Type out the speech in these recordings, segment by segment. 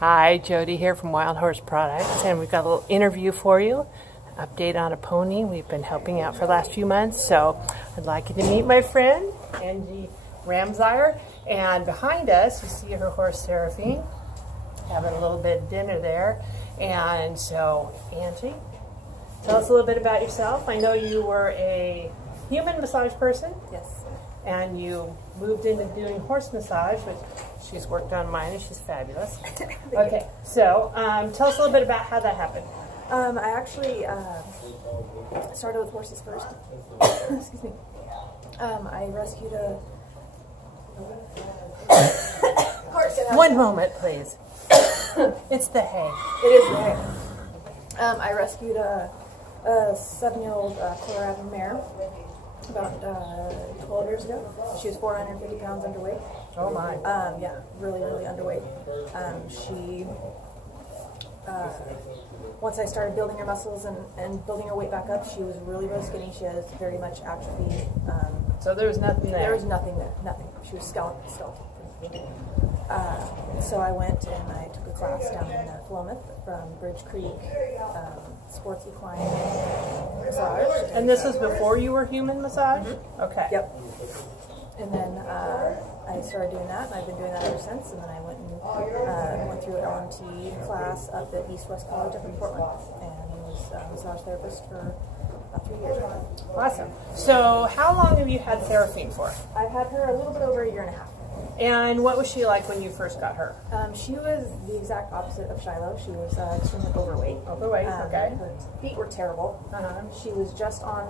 Hi, Jody here from Wild Horse Products, and we've got a little interview for you. Update on a pony. We've been helping out for the last few months, so I'd like you to meet my friend, Angie Ramsire. And behind us, you see her horse, Seraphine, having a little bit of dinner there. And so, Angie, tell us a little bit about yourself. I know you were a human massage person. Yes. And you moved into doing horse massage, which she's worked on mine, and she's fabulous. Okay, so tell us a little bit about how that happened. I actually started with horses first. Excuse me. I rescued a horse. One moment, please. It's the hay. It is the hay. I rescued a 7-year-old Colorado mare about 12 years ago. She was 450 pounds underweight. Oh my. Yeah, really underweight. She, once I started building her muscles and building her weight back up, she was really skinny. She has very much atrophy. So there was nothing there? There was nothing there, nothing. She was skeletal. So I went and I took a class down in Philomath from Bridge Creek, sports equine massage. And this was before you were human massage? Mm-hmm. Okay. Yep. And then I started doing that, and I've been doing that ever since. And then I went and went through an LMT class up at East West College up in Portland, and was a massage therapist for about 3 years. Awesome. So how long have you had Seraphine for? I've had her a little bit over 1.5 years. And what was she like when you first got her? She was the exact opposite of Shiloh. She was extremely overweight. Overweight, okay. Her feet were terrible. She was just on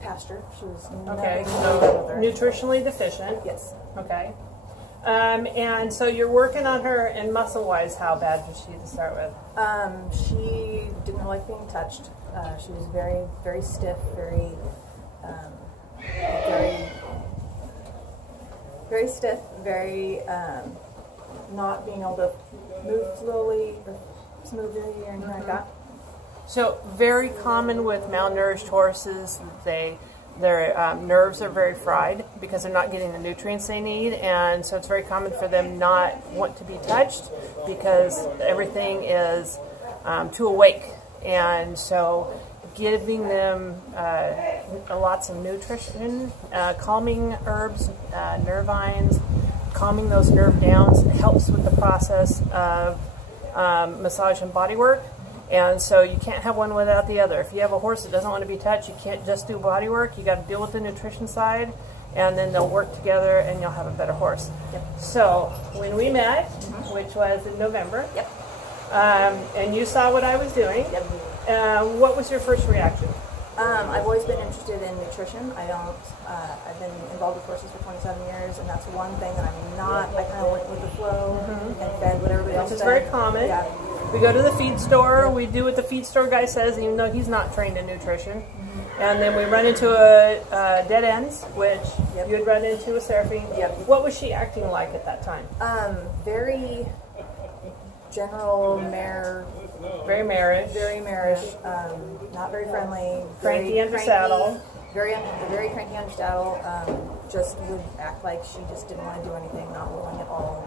pasture. She was okay, so nutritionally deficient. Yes. Okay. And so you're working on her, and muscle-wise, how bad was she to start with? She didn't like being touched. She was very stiff, very stiff, very not being able to move slowly or smoothly or anything like that. So very common with malnourished horses, their nerves are very fried because they're not getting the nutrients they need, and so it's very common for them not want to be touched because everything is too awake. And so giving them lots of nutrition, calming herbs, nervines, calming those nerve downs helps with the process of massage and body work. And so you can't have one without the other. If you have a horse that doesn't want to be touched, you can't just do body work. You got to deal with the nutrition side, and then they'll work together and you'll have a better horse. Yep. So when we met, which was in November, yep. And you saw what I was doing, yep. What was your first reaction? I've always been interested in nutrition. I've been involved with horses for 27 years, and that's one thing that I'm not. I kind of went with the flow and fed what everybody else Which is fed. very common. Yeah. We go to the feed store, we do what the feed store guy says, even though he's not trained in nutrition. And then we run into a dead ends, which you had run into with Seraphine. Yep. What was she acting like at that time? Very general mare. Very marish. Very marish. Not very friendly. Cranky under saddle. Very cranky under saddle. Just would act like she just didn't want to do anything, not willing at all.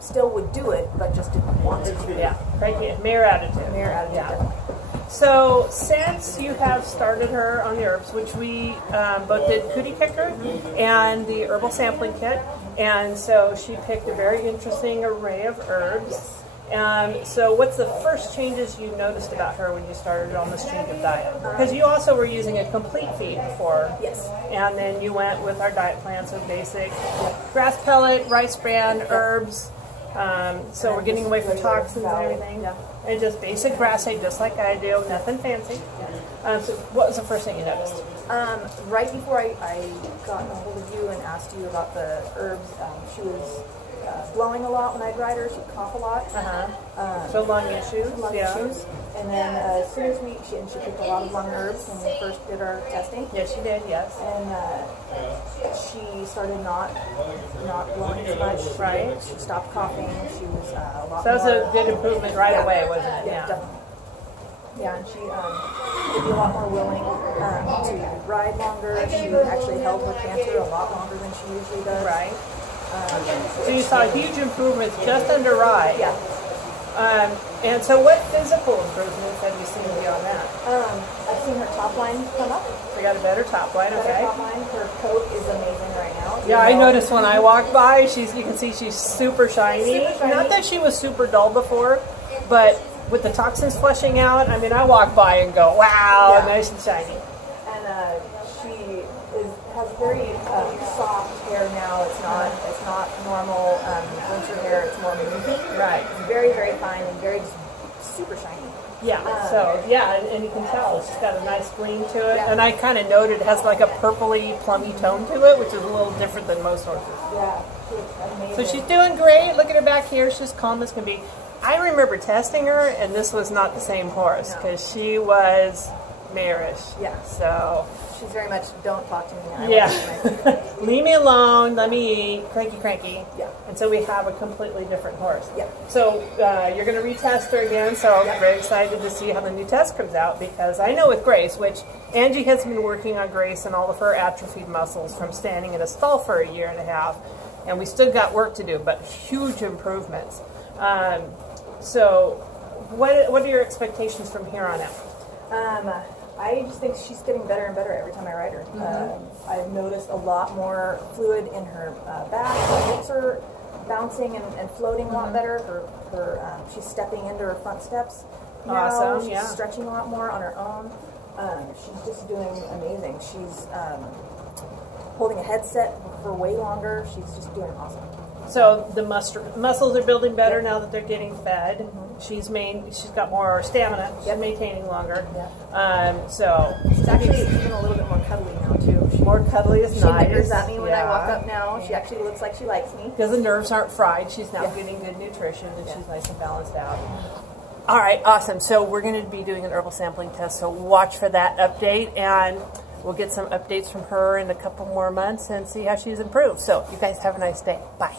Still would do it, but just didn't want to. Yeah, cranky, mare attitude. Mare attitude, yeah. definitely. So since you have started her on the herbs, which we both did cootie picker and the herbal sampling kit, and so she picked a very interesting array of herbs. So what's the first changes you noticed about her when you started on this change of diet? Because you also were using a complete feed before. Yes. And then you went with our diet plan, so basic grass pellet, rice bran, herbs. So we're getting away from toxins and everything. Yeah. And just basic grass hay, just like I do, nothing fancy. So what was the first thing you noticed? Right before I got a hold of you and asked you about the herbs, she was blowing a lot when I'd ride her. She'd cough a lot. So lung issues. Issues. And then as soon as she picked a lot of lung herbs when we first did our testing. Yes, she did. Yes. And she started not blowing as much. Right. She stopped coughing. She was a lot. So that was more, a good improvement right away, wasn't it? Yeah, definitely. Yeah, and she would be a lot more willing to ride longer. She actually held her canter a lot longer than she usually does. Right. So you saw huge improvements just under ride. Yeah. And so what physical improvements have you seen beyond that? I've seen her top line come up. We got a better top line, okay. Top line. Her coat is amazing right now. Yeah, I noticed when I walked by, you can see she's super shiny. Not that she was super dull before, but with the toxins flushing out, I mean, I walk by and go, wow, nice and shiny. And she has very soft hair now. It's not normal winter hair. It's more minty. Right. It's very, very fine and very super shiny. Yeah, and you can tell she's got a nice gleam to it. And I kind of noted it has like a purpley, plummy tone to it, which is a little different than most horses. Yeah, she's amazing. So she's doing great. Look at her back here. She's calm as can be. I remember testing her, and this was not the same horse because she was marish. Yeah. So she's very much don't talk to me. Leave me alone. Let me eat. Cranky. Yeah. And so we have a completely different horse. Yeah. So you're going to retest her again. So I'm very excited to see how the new test comes out because I know with Grace, which Angie has been working on Grace and all of her atrophied muscles from standing in a stall for a year and a half, and we still got work to do, but huge improvements. So what are your expectations from here on out? I just think she's getting better and better every time I ride her. I've noticed a lot more fluid in her back. Her hips are bouncing and floating a lot better. She's stepping into her front steps now. Awesome, She's stretching a lot more on her own. She's just doing amazing. She's holding a headset for way longer. She's just doing awesome. So the muscles are building better now that they're getting fed. She's got more stamina. She's maintaining longer. So she's actually even a little bit more cuddly now too. More cuddly is nice. She niggers at me when I walk up now. She actually looks like she likes me. Because the nerves aren't fried. She's now getting good nutrition and she's nice and balanced out. All right, awesome. So we're going to be doing an herbal sampling test. So watch for that update, and we'll get some updates from her in a couple more months and see how she's improved. So you guys have a nice day. Bye.